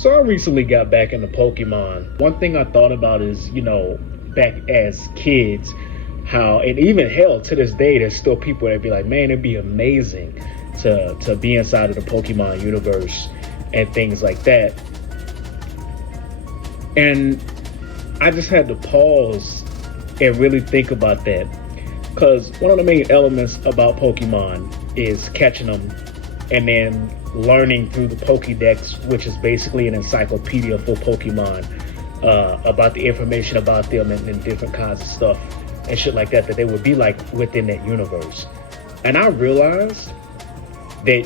So I recently got back into Pokemon. One thing I thought about is, back as kids, how, and even hell to this day, there's still people that be like, man, it'd be amazing to be inside of the Pokemon universe and things like that. And I just had to pause and really think about that. Because one of the main elements about Pokemon is catching them and then learning through the Pokédex, which is basically an encyclopedia for Pokemon, about the information about them and different kinds of stuff and shit like that they would be like within that universe. And I realized that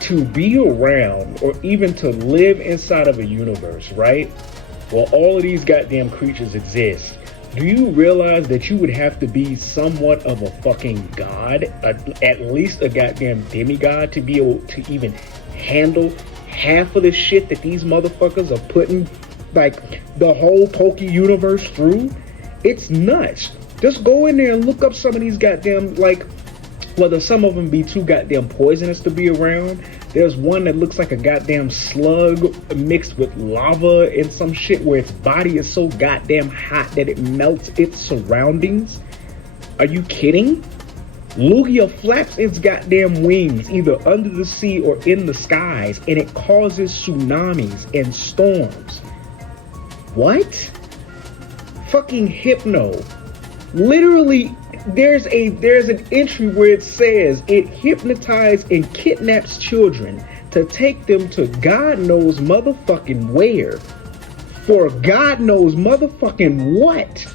to be around or even to live inside of a universe, right, where all of these goddamn creatures exist, do you realize that you would have to be somewhat of a fucking god, at least a goddamn demigod, to be able to even handle half of the shit that these motherfuckers are putting, like, the whole Poke universe through? It's nuts. Just go in there and look up some of these goddamn, like, whether some of them be too goddamn poisonous to be around. There's one that looks like a goddamn slug mixed with lava and some shit where its body is so goddamn hot that it melts its surroundings. Are you kidding? Lugia flaps its goddamn wings either under the sea or in the skies, and it causes tsunamis and storms. What? Fucking Hypno. Literally, there's an entry where it says it hypnotizes and kidnaps children to take them to God knows motherfucking where, for God knows motherfucking what.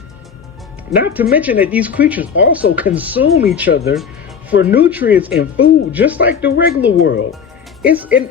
Not to mention that these creatures also consume each other for nutrients and food, just like the regular world. It's and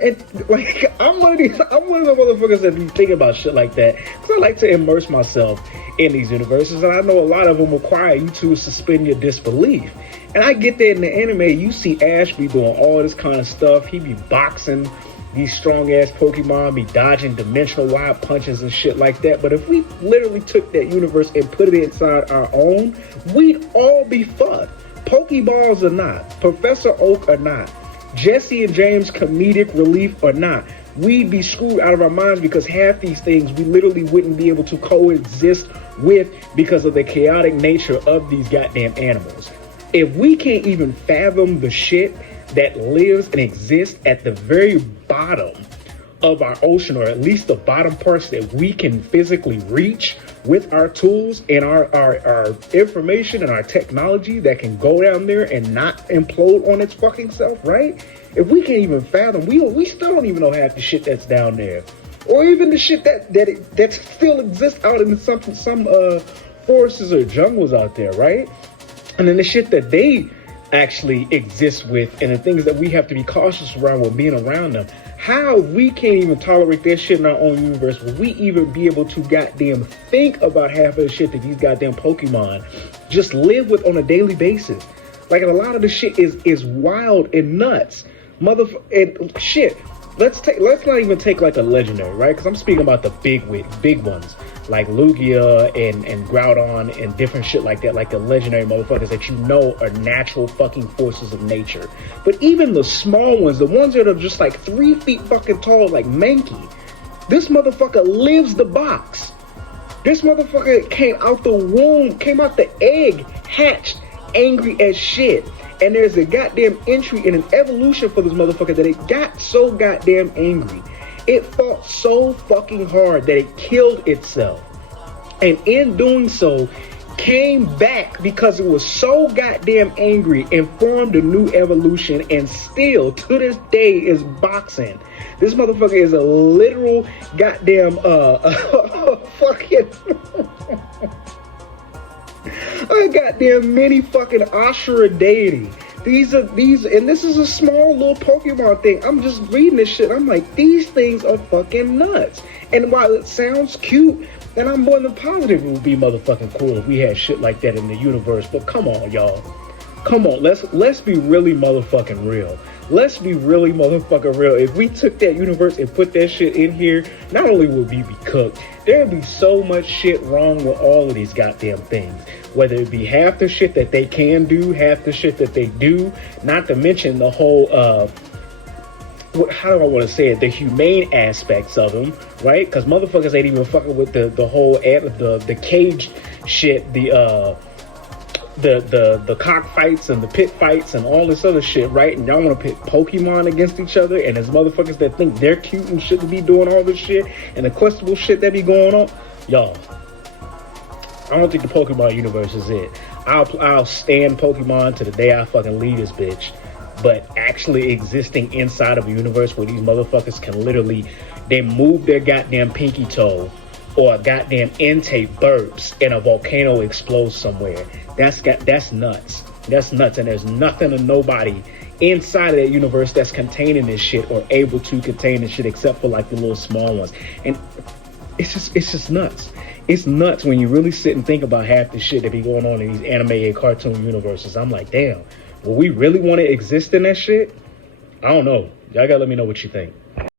like I'm one of the motherfuckers that be thinking about shit like that, because I like to immerse myself in these universes, and I know a lot of them require you to suspend your disbelief. And I get that in the anime, you see Ash be doing all this kind of stuff. He be boxing these strong ass Pokemon, be dodging dimensional wide punches and shit like that. But if we literally took that universe and put it inside our own, we'd all be fucked. Pokeballs or not, Professor Oak or not, Jesse and James comedic relief or not, we'd be screwed out of our minds, because half these things we literally wouldn't be able to coexist with because of the chaotic nature of these goddamn animals. If we can't even fathom the shit that lives and exists at the very bottom of our ocean, or at least the bottom parts that we can physically reach with our tools and our information and our technology that can go down there and not implode on its fucking self, right? If we can't even fathom, we still don't even know half the shit that's down there, or even the shit that still exists out in some forests or jungles out there, right? And then the shit that they actually exist with, and the things that we have to be cautious around with being around them. How we can't even tolerate that shit in our own universe, will we even be able to goddamn think about half of the shit that these goddamn Pokemon just live with on a daily basis? Like, a lot of the shit is wild and nuts. And shit. Let's not even take like a legendary, right? Because I'm speaking about the big ones, like Lugia and Groudon and different shit like that, like the legendary motherfuckers that you know are natural fucking forces of nature. But even the small ones, the ones that are just like 3 feet fucking tall, like Mankey, this motherfucker lives the box. This motherfucker came out the egg, hatched, angry as shit. And there's a goddamn entry in an evolution for this motherfucker that it got so goddamn angry. It fought so fucking hard that it killed itself. And in doing so, came back because it was so goddamn angry and formed a new evolution, and still to this day is boxing. This motherfucker is a literal goddamn fucking a goddamn mini fucking Ashura deity. These, and this is a small little Pokemon thing. I'm just reading this shit. I'm like, these things are fucking nuts. And while it sounds cute, then I'm more than positive it would be motherfucking cool if we had shit like that in the universe. But come on, y'all. Come on, let's be really motherfucking real. Let's be really motherfucking real. If we took that universe and put that shit in here, not only would we be cooked, there'd be so much shit wrong with all of these goddamn things. Whether it be half the shit that they can do, half the shit that they do, not to mention the whole how do I want to say it? The humane aspects of them, right? Because motherfuckers ain't even fucking with the whole the cage shit, the cockfights and the pit fights and all this other shit, right? And y'all want to pit Pokemon against each other, and there's motherfuckers that think they're cute and shouldn't be doing all this shit and the questionable shit that be going on. Y'all, I don't think the Pokemon universe is it. I'll stand Pokemon to the day I fucking leave this bitch. But actually existing inside of a universe where these motherfuckers can literally, they move their goddamn pinky toe or a goddamn intake burps and a volcano explodes somewhere. That's nuts. That's nuts. And there's nothing or nobody inside of that universe that's containing this shit or able to contain this shit except for like the little small ones. And it's just nuts. It's nuts when you really sit and think about half the shit that be going on in these anime and cartoon universes. I'm like, damn, will we really want to exist in that shit? I don't know. Y'all gotta let me know what you think.